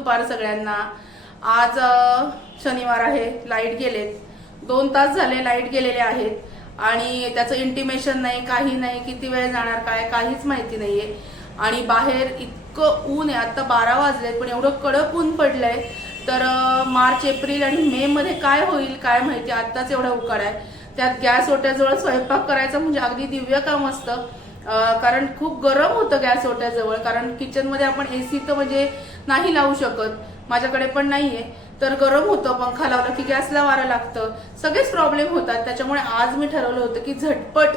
दुपार सगळ्यांना. आज शनिवार आहे लाइट गेलेत. दोन तास झाले लाइट गेलेले आहेत आणि त्याचं इंटिमेशन नाही काही नाही किती वेळ जाणार काय काहीच माहिती नाहीये. आणि बाहेर इतकं ऊन आहे आता बारा वाजलेत पण एवढं कडक ऊन पडलंय. तर मार्च एप्रिल आणि मे मध्ये काय होईल काय माहिती आत्ताच एवढा उकाड आहे. त्यात गॅस ओट्याजवळ स्वयंपाक करायचा म्हणजे अगदी दिव्य काम असतं. कारण खूप गरम होतं गॅस ओट्याजवळ कारण किचनमध्ये आपण ए सी तर म्हणजे नाही लावू शकत. माझ्याकडे पण नाही आहे तर गरम होतं पंखा लावला की गॅसला वारं लागतं. सगळेच प्रॉब्लेम होतात. त्याच्यामुळे आज मी ठरवलं होतं की झटपट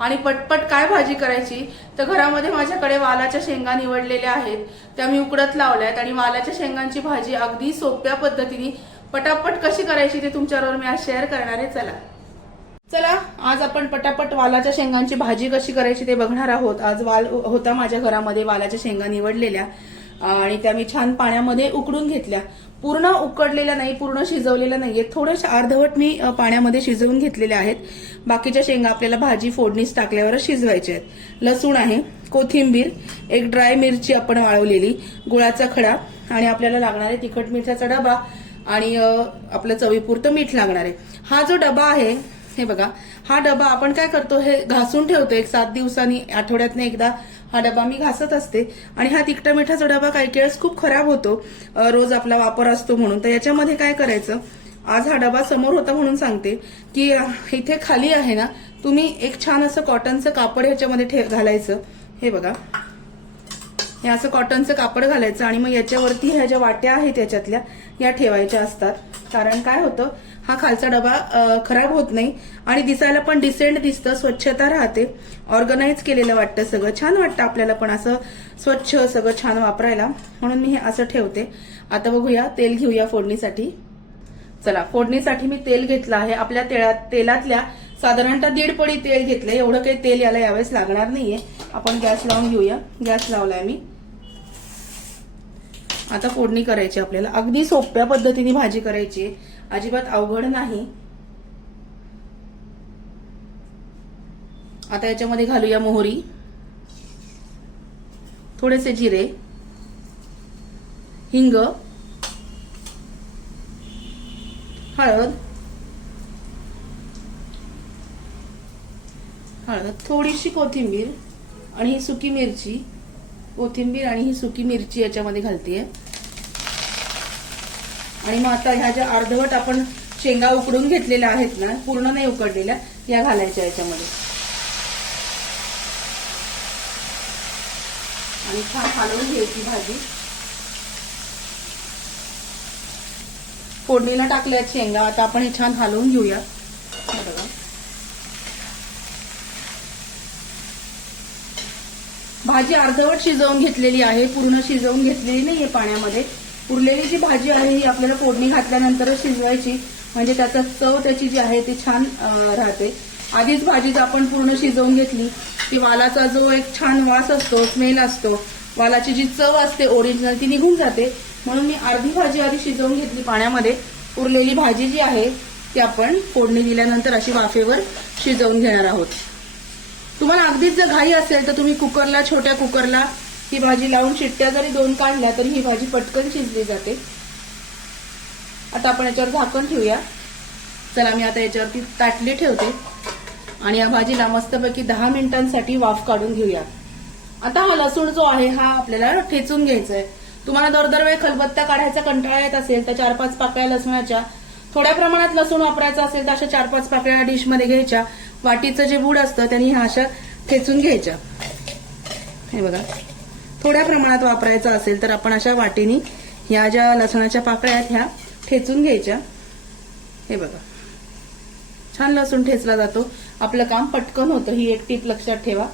आणि पटपट काय भाजी करायची? तर घरामध्ये माझ्याकडे वालाच्या शेंगा निवडलेल्या आहेत. त्या मी उकडत लावल्यात आणि वालाच्या शेंगांची भाजी अगदी सोप्या पद्धतीने पटापट कशी करायची ते तुमच्याबरोबर मी आज शेअर करणार आहे. चला. चला आज आपण पटापट वालाच्या शेंगांची भाजी कशी करायची ते बघणार आहोत. आज वाल होता माझ्या घरामध्ये वालाच्या शेंगा निवडलेल्या आणि त्या मी छान पाण्यामध्ये उकडून घेतल्या. पूर्ण उकडलेल्या नाही पूर्ण शिजवलेल्या नाहीये थोड्याशा अर्धवट मी पाण्यामध्ये शिजवून घेतलेल्या आहेत. बाकीच्या शेंगा आपल्याला भाजी फोडणीस टाकल्यावर शिजवायच्या आहेत. लसूण आहे कोथिंबीर एक ड्राय मिरची आपण वाळवलेली गुळाचा खडा आणि आपल्याला लागणार आहे तिखट मिठाचा डबा आणि आपलं चवीपुरतं मीठ लागणार आहे. हा जो डबा आहे हे बघा हा डबा आपण काय करतो हे घासून ठेवतो एक सात दिवसांनी आठवड्यातनं एकदा हा डबा मी घासत असते. आणि हा तिखटा मिठाचा डबा काही वेळेस खूप खराब होतो रोज आपला वापर असतो म्हणून. तर याच्यामध्ये काय करायचं आज हा डबा समोर होता म्हणून सांगते की इथे खाली आहे ना तुम्ही एक छान असं कॉटनचं कापड ह्याच्यामध्ये घालायचं. हे बघा. हे असं कॉटनचं कापड घालायचं आणि मग याच्यावरती ह्या ज्या वाट्या आहेत याच्यातल्या या ठेवायच्या असतात. कारण काय होतं हा खालचा डबा खराब होत नाही आणि दिसायला पण डिसेंट दिसतं स्वच्छता राहते. ऑर्गनाईज केलेलं वाटतं सगळं. छान वाटतं आपल्याला पण असं स्वच्छ सगळं छान वापरायला. म्हणून मी हे असं ठेवते. आता बघूया तेल घेऊया फोडणीसाठी. चला फोडणीसाठी मी तेल घेतलं आहे. आपल्या तेळात तेलातल्या साधारणतः दीड पडी तेल घेतलंय. एवढं काही तेल याला यावेळेस लागणार नाहीये. आपण गॅस लावून घेऊया. गॅस लावलाय मी. आता फोडणी करायची आपल्याला. अगदी सोप्या पद्धतीने भाजी करायची. आहे. अजिबात अवघड नाही. आता याच्यामध्ये घालूया मोहरी. थोडेसे जिरे. हिंग. हळद. हळद. थोडीशी कोथिंबीर आणि ही सुकी मिरची. कोथिंबीर आणि ही सुकी मिरची याच्यामध्ये घालतीये. आणि मग आता ह्या ज्या अर्धवट आपण शेंगा उकडून घेतलेल्या आहेत ना पूर्ण नाही उकडलेल्या या घालायच्या याच्यामध्ये. आणि छान हलवून घ्यायची भाजी. फोडणीला टाकल्यात शेंगा आता आपण हे छान हलवून घेऊया. बघा. भाजी अर्धवट शिजवून घेतलेली आहे पूर्ण शिजवून घेतलेली नाहीये पाण्यामध्ये. उरलेली जी भाजी आहे ही आपल्याला फोडणी घातल्यानंतरच शिजवायची. म्हणजे त्याचा चव त्याची जी आहे ती छान राहते. आधीच भाजी जर आपण पूर्ण शिजवून घेतली ती वालाचा जो एक छान वास असतो स्मेल असतो वालाची जी चव असते ओरिजिनल ती निघून जाते. म्हणून मी अर्धी भाजी आधी शिजवून घेतली पाण्यामध्ये. उरलेली भाजी जी आहे ती आपण फोडणी दिल्यानंतर अशी वाफेवर शिजवून घेणार आहोत. तुम्हाला अगदीच जर घाई असेल तर तुम्ही कुकरला छोट्या कुकरला ही भाजी लावून शिट्ट्या जरी दोन काढल्या तरी ही भाजी पटकन शिजली जाते. आता आपण याच्यावर झाकण ठेवूया. चला मी आता याच्यावरती ताटली ठेवते. आणि या भाजीला मस्तपैकी दहा मिनिटांसाठी वाफ काढून घेऊया. आता हा लसूण जो आहे हा आपल्याला ठेचून घ्यायचा आहे तुम्हाला दर दर वेळ खलबत्ता काढायचा कंटाळा येत असेल तर चार पाच पाकळ्या लसणाच्या. थोड्या प्रमाणात लसूण वापरायचा असेल तर अशा चार पाच पाकळ्या डिशमध्ये घ्यायच्या. वाटीचं जे बूड असतं त्यांनी ह्या अशा ठेचून घ्यायच्या. हे बघा. थोड्या प्रमाणात वापरायचं असेल तर आपण अशा वाटीनी ह्या ज्या लसणाच्या पाकळ्या आहेत ह्या ठेचून घ्यायच्या. हे बघा. छान लसूण ठेचला जातो. आपलं काम पटकन होतं ही एक टीप लक्षात ठेवा.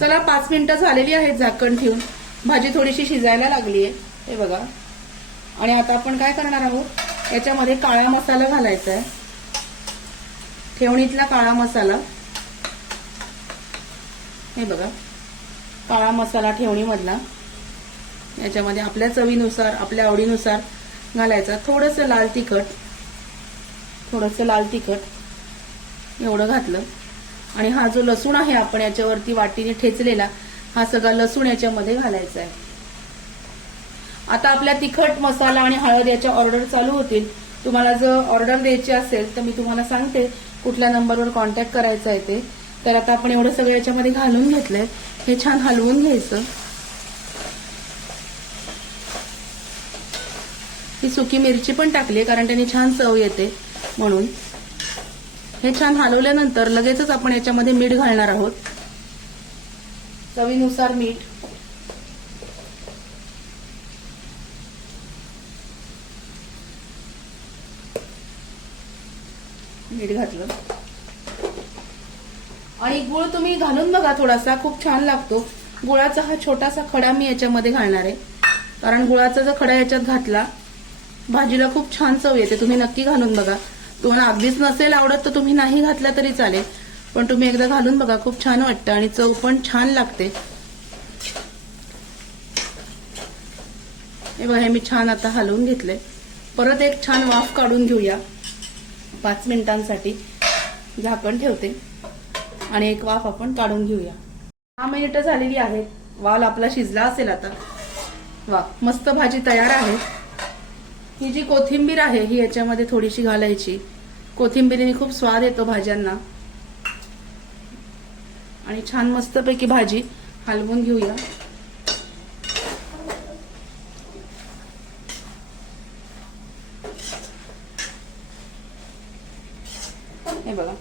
चला पाच मिनिटं झालेली आहेत झाकण ठेवून. भाजी थोडीशी शिजायला लागली आहे हे बघा. आणि आता आपण काय करणार आहोत? याच्यामध्ये काळा मसाला घालायचा आहे. ठेवणीतला काळा मसाला. हे बघा. काळा मसाला ठेवणीमधला याच्यामध्ये आपल्या चवीनुसार आपल्या आवडीनुसार घालायचा. थोडंसं लाल तिखट थोडंसं लाल तिखट एवढं घातलं. आणि हा जो लसूण आहे आपण याच्यावरती वाटीने ठेचलेला हा सगळा लसूण याच्यामध्ये घालायचा आहे. आता आपल्या तिखट मसाला आणि हळद याच्या ऑर्डर चालू होतील. तुम्हाला जर ऑर्डर द्यायची असेल तर मी तुम्हाला सांगते कुठल्या नंबरवर कॉन्टॅक्ट करायचा आहे ते. तर आता आपण एवढं सगळं याच्यामध्ये घालून घेतलंय. हे छान हलवून घ्यायचं. ही सुकी मिरची पण टाकली कारण त्याने छान चव येते म्हणून. हे छान हलवल्यानंतर लगेचच आपण याच्यामध्ये मीठ घालणार आहोत. चवीनुसार मीठ. मीठ घातलं. आणि गुळ तुम्ही घालून बघा थोडासा खूप छान लागतो. गुळाचा हा छोटासा खडा मी याच्यामध्ये घालणार आहे. कारण गुळाचा जर खडा याच्यात घातला भाजीला खूप छान चव येते. तुम्ही नक्की घालून बघा. तुम्हाला अगदीच नसेल आवडत तर तुम्ही नाही घातला तरी चालेल. पण तुम्ही एकदा घालून बघा खूप छान वाटतं आणि चव पण छान लागते. हे बघा हे मी छान आता हलवून घेतले परत एक छान वाफ काढून घेऊया. पाच मिनिटांसाठी झाकण ठेवते. आणि एक वाफ आपण काढून घेऊया. दहा मिनिटं झालेली आहेत. वाल आपला शिजला असेल आता. वा मस्त भाजी तयार आहे. ही जी कोथिंबीर आहे ही याच्यामध्ये थोडीशी घालायची. कोथिंबीरीने खूप स्वाद येतो भाज्यांना. आणि छान मस्तपैकी भाजी हलवून घेऊया. हे बघा.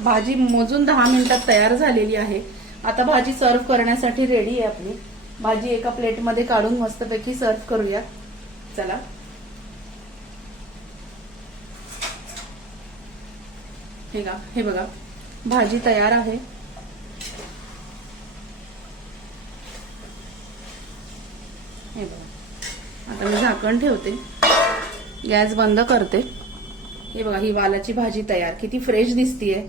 भाजी मोजून दहा मिनिटात तयार झालेली आहे. आता भाजी सर्व करण्यासाठी रेडी आहे आपली. भाजी एका प्लेटमध्ये काढून मस्तपैकी सर्व करूया. चला. हे का हे बघा. भाजी तयार आहे. हे बघा. आता मी झाकण ठेवते. गॅस बंद करते. हे बघा ही वालाची भाजी तयार. किती फ्रेश दिसतीये.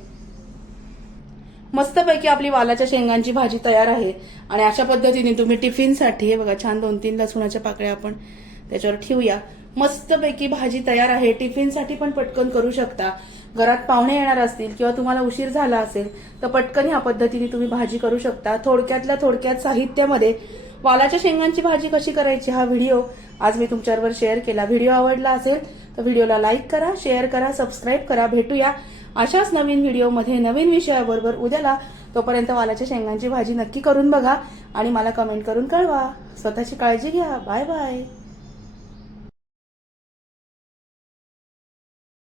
मस्तपैकी आपली वालाच्या शेंगांची भाजी तयार आहे. आणि अशा पद्धतीने तुम्ही टिफिनसाठी हे बघा छान दोन तीन लसूणाच्या पाकळ्या आपण त्याच्यावर ठेवूया. मस्तपैकी भाजी तयार आहे. टिफिनसाठी पण पटकन करू शकता. घरात पाहुणे येणार असतील किंवा तुम्हाला उशीर झाला असेल तर पटकन ह्या पद्धतीने तुम्ही भाजी करू शकता. थोडक्यातल्या थोडक्यात साहित्यामध्ये वालाच्या शेंगांची भाजी कशी करायची हा व्हिडिओ आज मी तुमच्याबरोबर शेअर केला. व्हिडिओ आवडला असेल व्हिडिओला लाईक करा शेअर करा सबस्क्राईब करा भेटूया अशाच नवीन व्हिडिओमध्ये नवीन विषयाबरोबर उद्याला. तोपर्यंत वालाच्या शेंगांची भाजी नक्की करून बघा आणि मला कमेंट करून कळवा. स्वतःची काळजी घ्या. Bye bye